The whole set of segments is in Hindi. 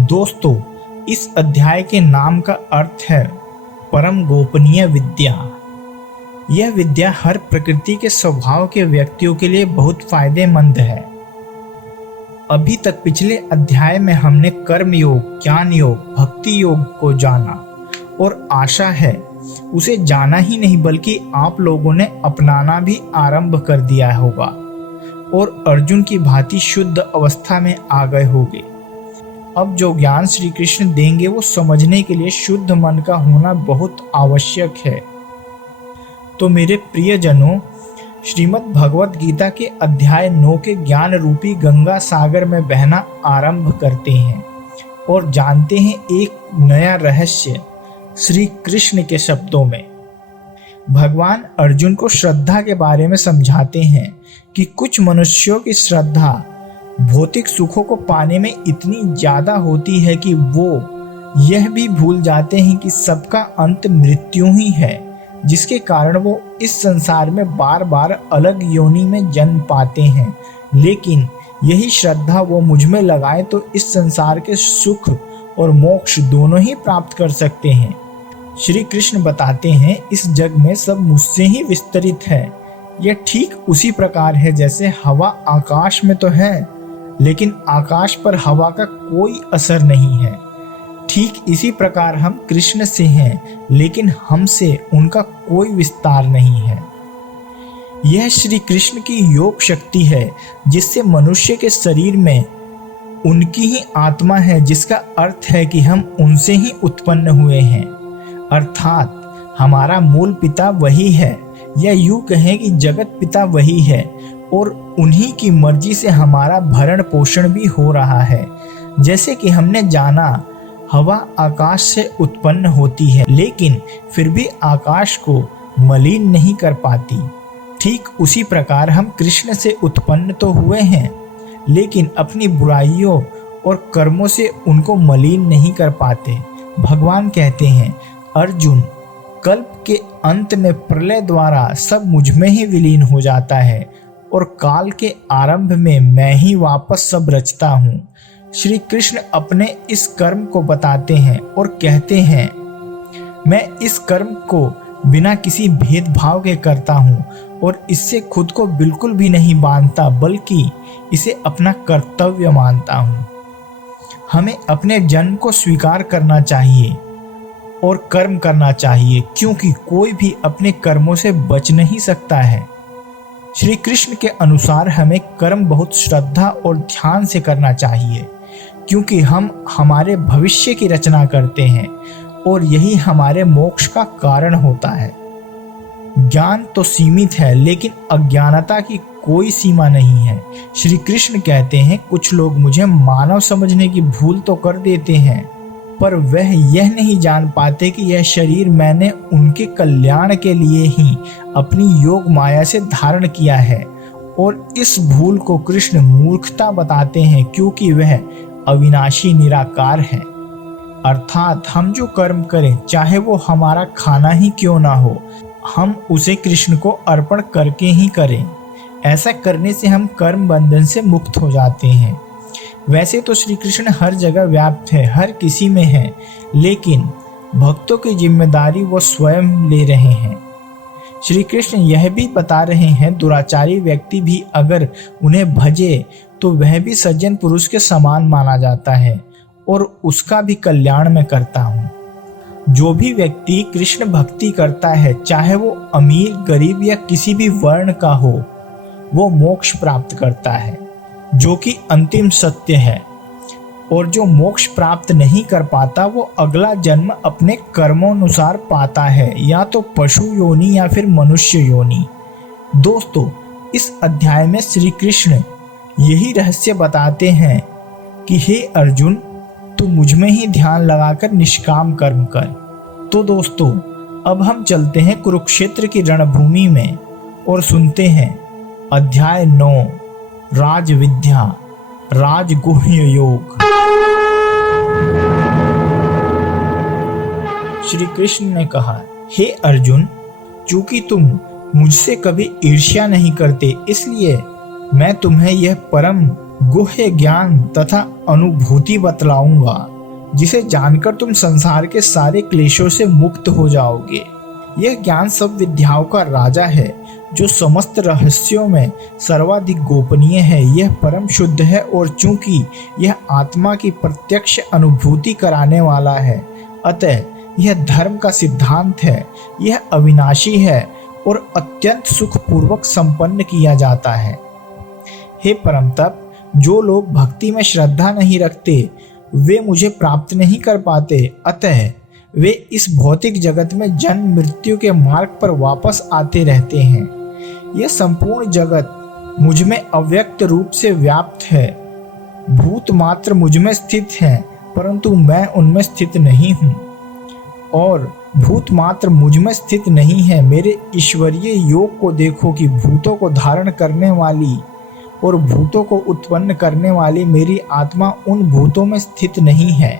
दोस्तों, इस अध्याय के नाम का अर्थ है परम गोपनीय विद्या। यह विद्या हर प्रकृति के स्वभाव के व्यक्तियों के लिए बहुत फायदेमंद है। अभी तक पिछले अध्याय में हमने कर्म योग, ज्ञान योग, भक्ति योग को जाना और आशा है उसे जाना ही नहीं बल्कि आप लोगों ने अपनाना भी आरंभ कर दिया होगा और अर्जुन की भांति शुद्ध अवस्था में आ गए होंगे। अब जो ज्ञान श्री कृष्ण देंगे वो समझने के लिए शुद्ध मन का होना बहुत आवश्यक है। तो मेरे प्रियजनों, श्रीमद् भगवत गीता के अध्याय 9 के ज्ञान रूपी गंगा सागर में बहना आरंभ करते हैं और जानते हैं एक नया रहस्य श्री कृष्ण के शब्दों में। भगवान अर्जुन को श्रद्धा के बारे में समझाते हैं कि कुछ मनुष्यों की श्रद्धा भौतिक सुखों को पाने में इतनी ज्यादा होती है कि वो यह भी भूल जाते हैं कि सबका अंत मृत्यु ही है, जिसके कारण वो इस संसार में बार बार अलग योनि में जन्म पाते हैं। लेकिन यही श्रद्धा वो मुझ में लगाए तो इस संसार के सुख और मोक्ष दोनों ही प्राप्त कर सकते हैं। श्री कृष्ण बताते हैं इस जग में सब मुझसे ही विस्तरित है। यह ठीक उसी प्रकार है जैसे हवा आकाश में तो है लेकिन आकाश पर हवा का कोई असर नहीं है। ठीक इसी प्रकार हम कृष्ण से हैं लेकिन हमसे उनका कोई विस्तार नहीं है। यह श्री कृष्ण की योग शक्ति है जिससे मनुष्य के शरीर में उनकी ही आत्मा है, जिसका अर्थ है कि हम उनसे ही उत्पन्न हुए हैं, अर्थात हमारा मूल पिता वही है, या यूं कहें कि जगत पिता वही है और उन्हीं की मर्जी से हमारा भरण पोषण भी हो रहा है। जैसे कि हमने जाना हवा आकाश से उत्पन्न होती है लेकिन फिर भी आकाश को मलिन नहीं कर पाती, ठीक उसी प्रकार हम कृष्ण से उत्पन्न तो हुए हैं लेकिन अपनी बुराइयों और कर्मों से उनको मलिन नहीं कर पाते। भगवान कहते हैं, अर्जुन, कल्प के अंत में प्रलय द्वारा सब मुझ में ही विलीन हो जाता है और काल के आरंभ में मैं ही वापस सब रचता हूँ। श्री कृष्ण अपने इस कर्म को बताते हैं और कहते हैं, मैं इस कर्म को बिना किसी भेदभाव के करता हूँ और इससे खुद को बिल्कुल भी नहीं बांधता बल्कि इसे अपना कर्तव्य मानता हूँ। हमें अपने जन्म को स्वीकार करना चाहिए और कर्म करना चाहिए क्योंकि कोई भी अपने कर्मों से बच नहीं सकता है। श्री कृष्ण के अनुसार हमें कर्म बहुत श्रद्धा और ध्यान से करना चाहिए क्योंकि हम हमारे भविष्य की रचना करते हैं और यही हमारे मोक्ष का कारण होता है। ज्ञान तो सीमित है लेकिन अज्ञानता की कोई सीमा नहीं है। श्री कृष्ण कहते हैं, कुछ लोग मुझे मानव समझने की भूल तो कर देते हैं पर वह यह नहीं जान पाते कि यह शरीर मैंने उनके कल्याण के लिए ही अपनी योग माया से धारण किया है और इस भूल को कृष्ण मूर्खता बताते हैं क्योंकि वह अविनाशी निराकार है। अर्थात हम जो कर्म करें चाहे वो हमारा खाना ही क्यों ना हो, हम उसे कृष्ण को अर्पण करके ही करें। ऐसा करने से हम कर्म बंधन से मुक्त हो जाते हैं। वैसे तो श्री कृष्ण हर जगह व्याप्त है, हर किसी में है, लेकिन भक्तों की जिम्मेदारी वो स्वयं ले रहे हैं। श्री कृष्ण यह भी बता रहे हैं, दुराचारी व्यक्ति भी अगर उन्हें भजे तो वह भी सज्जन पुरुष के समान माना जाता है और उसका भी कल्याण मैं करता हूँ। जो भी व्यक्ति कृष्ण भक्ति करता है चाहे वो अमीर, गरीब या किसी भी वर्ण का हो, वो मोक्ष प्राप्त करता है जो कि अंतिम सत्य है। और जो मोक्ष प्राप्त नहीं कर पाता वो अगला जन्म अपने कर्मों-अनुसार पाता है, या तो पशु योनि या फिर मनुष्य योनि। दोस्तों, इस अध्याय में श्री कृष्ण यही रहस्य बताते हैं कि हे अर्जुन, तू मुझ में ही ध्यान लगाकर निष्काम कर्म कर। तो दोस्तों, अब हम चलते हैं कुरुक्षेत्र की रणभूमि में और सुनते हैं अध्याय 9, राज विद्या, राजगुह्य योग। श्री कृष्ण ने कहा, हे अर्जुन, चूंकि तुम मुझसे कभी ईर्ष्या नहीं करते इसलिए मैं तुम्हें यह परम गुह्य ज्ञान तथा अनुभूति बतलाऊंगा, जिसे जानकर तुम संसार के सारे क्लेशों से मुक्त हो जाओगे। यह ज्ञान सब विद्याओं का राजा है, जो समस्त रहस्यों में सर्वाधिक गोपनीय है। यह परम शुद्ध है, और चूंकि यह आत्मा की प्रत्यक्ष अनुभूति कराने वाला है, अतः यह धर्म का सिद्धांत है। यह अविनाशी है और अत्यंत सुखपूर्वक संपन्न किया जाता है। हे परम तप, जो लोग भक्ति में श्रद्धा नहीं रखते वे मुझे प्राप्त नहीं कर पाते, अतः वे इस भौतिक जगत में जन्म मृत्यु के मार्ग पर वापस आते रहते हैं। यह संपूर्ण जगत मुझ में अव्यक्त रूप से व्याप्त है। भूत मात्र मुझ में स्थित हैं, परंतु मैं उनमें स्थित नहीं हूँ, और भूत मात्र मुझ में स्थित नहीं है। मेरे ईश्वरीय योग को देखो कि भूतों को धारण करने वाली और भूतों को उत्पन्न करने वाली मेरी आत्मा उन भूतों में स्थित नहीं है।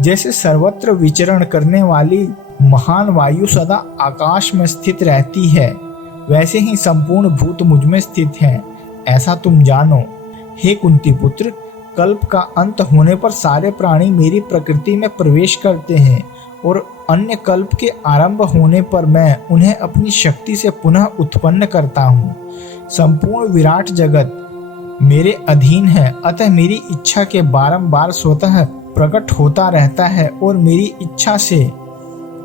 जैसे सर्वत्र विचरण करने वाली महान वायु सदा आकाश में स्थित रहती है, वैसे ही संपूर्ण भूत मुझ में स्थित हैं, ऐसा तुम जानो। हे कुंती पुत्र, कल्प का अंत होने पर सारे प्राणी मेरी प्रकृति में प्रवेश करते हैं, और अन्य कल्प के आरंभ होने पर मैं उन्हें अपनी शक्ति से पुनः उत्पन्न करता हूँ। संपूर्ण विराट जगत मेरे अधीन है, अतः मेरी इच्छा के बारंबार स्वतः प्रकट होता रहता है और मेरी इच्छा से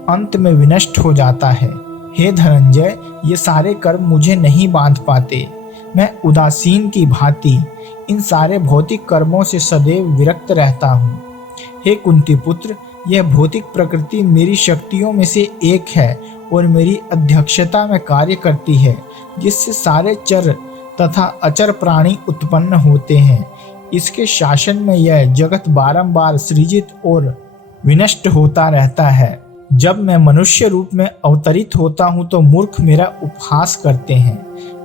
अंत में विनष्ट हो जाता है। हे धनंजय, ये सारे कर्म मुझे नहीं बांध पाते। मैं उदासीन की भांति इन सारे भौतिक कर्मों से सदैव विरक्त रहता हूँ। हे कुंती पुत्र, यह भौतिक प्रकृति मेरी शक्तियों में से एक है और मेरी अध्यक्षता में कार्य करती है, जिससे सारे चर तथा अचर प्राणी उत्पन्न होते हैं। इसके शासन में यह जगत बारंबार सृजित और विनष्ट होता रहता है। जब मैं मनुष्य रूप में अवतरित होता हूँ तो मूर्ख मेरा उपहास करते हैं।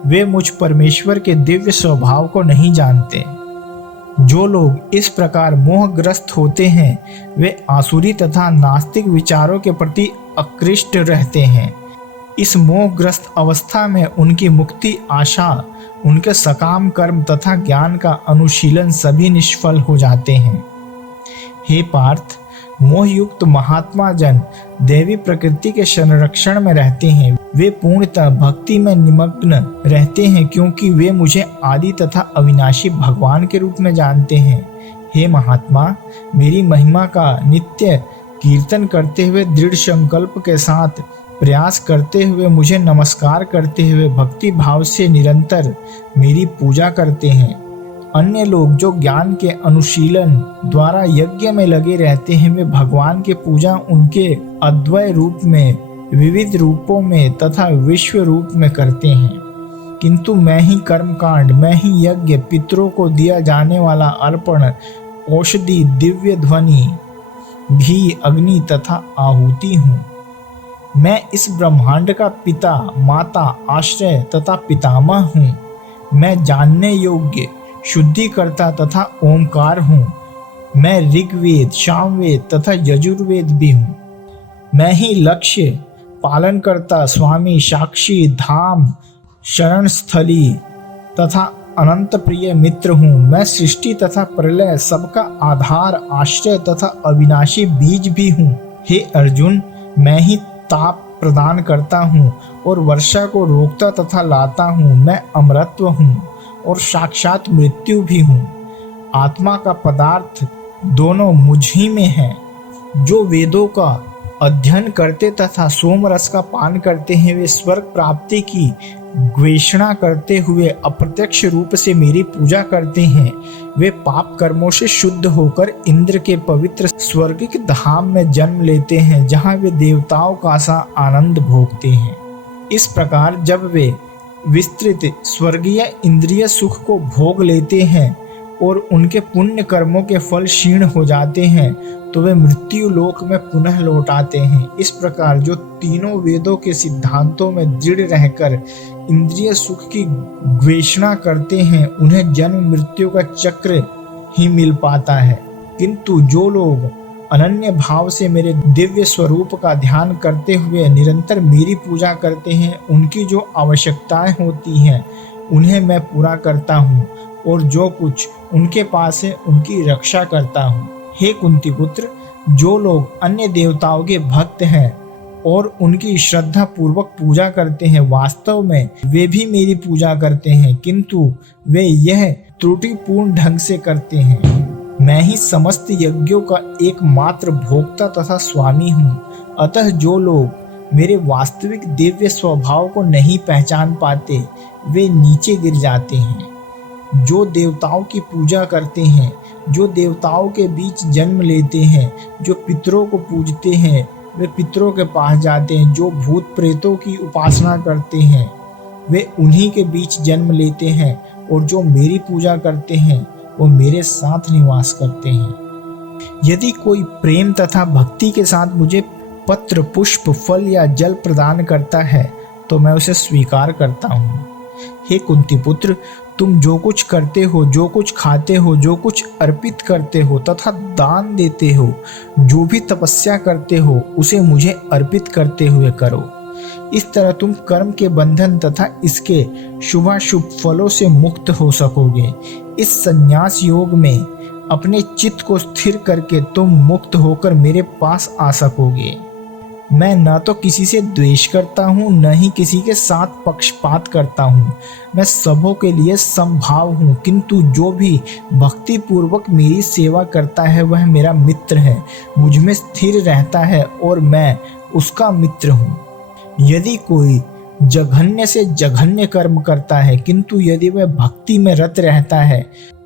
वे मुझ परमेश्वर के दिव्य स्वभाव को नहीं जानते। जो लोग इस प्रकार मोहग्रस्त होते हैं वे आसुरी तथा नास्तिक विचारों के प्रति आकृष्ट रहते हैं। इस मोहग्रस्त अवस्था में उनकी मुक्ति आशा, उनके सकाम कर्म तथा ज्ञान का अनुशीलन सभी निष्फल हो जाते हैं। हे पार्थ, मोहयुक्त महात्मा जन देवी प्रकृति के संरक्षण में रहते हैं। वे पूर्णतः भक्ति में निमग्न रहते हैं, क्योंकि वे मुझे आदि तथा अविनाशी भगवान के रूप में जानते हैं। हे महात्मा, मेरी महिमा का नित्य कीर्तन करते हुए दृढ़ संकल्प के साथ प्रयास करते हुए मुझे नमस्कार करते हुए भक्ति भाव से निरंतर मेरी पूजा करते हैं। अन्य लोग जो ज्ञान के अनुशीलन द्वारा यज्ञ में लगे रहते हैं, वे भगवान की पूजा उनके अद्वय रूप में, विविध रूपों में तथा विश्व रूप में करते हैं। किंतु मैं ही कर्मकांड, मैं ही यज्ञ, पितरों को दिया जाने वाला अर्पण, औषधि, दिव्य ध्वनि, घी, अग्नि तथा आहुति हूँ। मैं इस ब्रह्मांड का पिता, माता, आश्रय तथा पितामह हूँ। मैं जानने योग्य, शुद्धिकर्ता तथा ओंकार हूँ। मैं ऋग्वेद, सामवेद तथा यजुर्वेद भी हूँ। मैं ही लक्ष्य, पालनकर्ता, स्वामी, साक्षी, धाम, शरण स्थली तथा अनंत प्रिय मित्र हूँ। मैं सृष्टि तथा प्रलय, सबका आधार, आश्रय तथा अविनाशी बीज भी हूँ। हे अर्जुन, मैं ही ताप प्रदान करता हूँ और वर्षा को रोकता तथा लाता हूँ। मैं अमरत्व हूँ और साक्षात मृत्यु भी हूँ। आत्मा का पदार्थ दोनों मुझ ही में है। जो वेदों का अध्ययन करते तथा सोम रस का पान करते हैं, वे स्वर्ग प्राप्ति की घोषणा करते हुए अप्रत्यक्ष रूप से मेरी पूजा करते हैं। वे पाप कर्मों से शुद्ध होकर इंद्र के पवित्र स्वर्गिक धाम में जन्म लेते हैं, जहाँ वे देवताओं का सा आनंद भोगते हैं। इस प्रकार जब वे विस्तृत स्वर्गीय इंद्रिय सुख को भोग लेते हैं और उनके पुण्य कर्मों के फल क्षीण हो जाते हैं, तो वे मृत्यु लोक में पुनः लौट आते हैं। इस प्रकार जो तीनों वेदों के सिद्धांतों में दृढ़ रहकर इंद्रिय सुख की घोषणा करते हैं, उन्हें जन्म मृत्यु का चक्र ही मिल पाता है। किंतु जो लोग अनन्य भाव से मेरे दिव्य स्वरूप का ध्यान करते हुए निरंतर मेरी पूजा करते हैं, उनकी जो आवश्यकताएं होती हैं उन्हें मैं पूरा करता हूँ और जो कुछ उनके पास है उनकी रक्षा करता हूँ। हे कुंती पुत्र, जो लोग अन्य देवताओं के भक्त हैं और उनकी श्रद्धा पूर्वक पूजा करते हैं, वास्तव में वे भी मेरी पूजा करते हैं, किंतु वे यह त्रुटिपूर्ण ढंग से करते हैं। मैं ही समस्त यज्ञों का एकमात्र भोक्ता तथा स्वामी हूँ। अतः जो लोग मेरे वास्तविक दिव्य स्वभाव को नहीं पहचान पाते, वे नीचे गिर जाते हैं। जो देवताओं की पूजा करते हैं, जो देवताओं के बीच जन्म लेते हैं, जो पितरों को पूजते हैं, वे पितरों के पास जाते हैं। जो भूत प्रेतों की उपासना करते हैं, वे उन्हीं के बीच जन्म लेते हैं। और जो मेरी पूजा करते हैं, वो मेरे साथ निवास करते हैं। यदि कोई प्रेम तथा भक्ति के साथ मुझे पत्र, पुष्प, फल या जल प्रदान करता है, तो मैं उसे स्वीकार करता हूँ। हे कुंती पुत्र, तुम जो कुछ करते हो, जो कुछ खाते हो, जो कुछ अर्पित करते हो तथा दान देते हो, जो भी तपस्या करते हो, उसे मुझे अर्पित करते हुए करो। इस तरह तुम कर्म के बंधन तथा इसके शुभाशुभ फलों से मुक्त हो सकोगे। इस संन्यास योग में अपने चित्त को स्थिर करके तुम मुक्त होकर मेरे पास आ सकोगे। मैं न तो किसी से द्वेष करता हूँ, न ही किसी के साथ पक्षपात करता हूँ। मैं सबों के लिए समभाव हूँ, किंतु जो भी भक्ति पूर्वक मेरी सेवा करता है वह मेरा मित्र है, मुझ में स्थिर रहता है और मैं उसका मित्र हूँ। यदि कोई जघन्य से जघन्य कर्म करता है, किंतु यदि वह भक्ति में रत रहता है,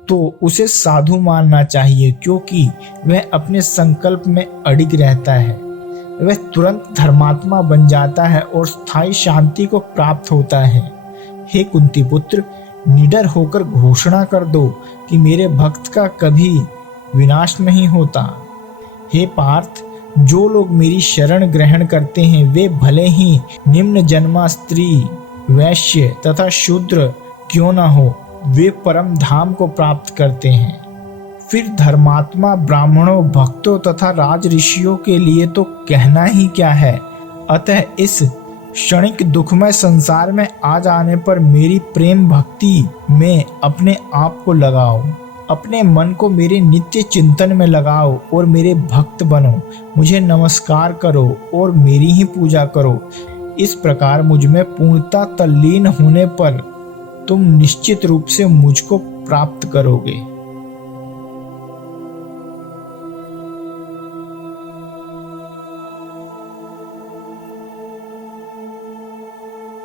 तो उसे साधु मानना चाहिए, क्योंकि वह अपने संकल्प में अडिग रहता है। वह तुरंत धर्मात्मा बन जाता है और स्थायी शांति को प्राप्त होता है। हे कुंती पुत्र, निडर होकर घोषणा कर दो कि मेरे भक्त का कभी विनाश नहीं होता। हे पार्थ, जो लोग मेरी शरण ग्रहण करते हैं, वे भले ही निम्न जन्मा स्त्री, वैश्य तथा शूद्र क्यों न हो, वे परम धाम को प्राप्त करते हैं। फिर धर्मात्मा ब्राह्मणों, भक्तों तथा राज ऋषियों के लिए तो कहना ही क्या है। अतः इस क्षणिक दुखमय संसार में आ जाने पर मेरी प्रेम भक्ति में अपने आप को लगाओ, अपने मन को मेरे नित्य चिंतन में लगाओ और मेरे भक्त बनो। मुझे नमस्कार करो और मेरी ही पूजा करो। इस प्रकार मुझ में पूर्णता तल्लीन होने पर तुम निश्चित रूप से मुझको प्राप्त करोगे।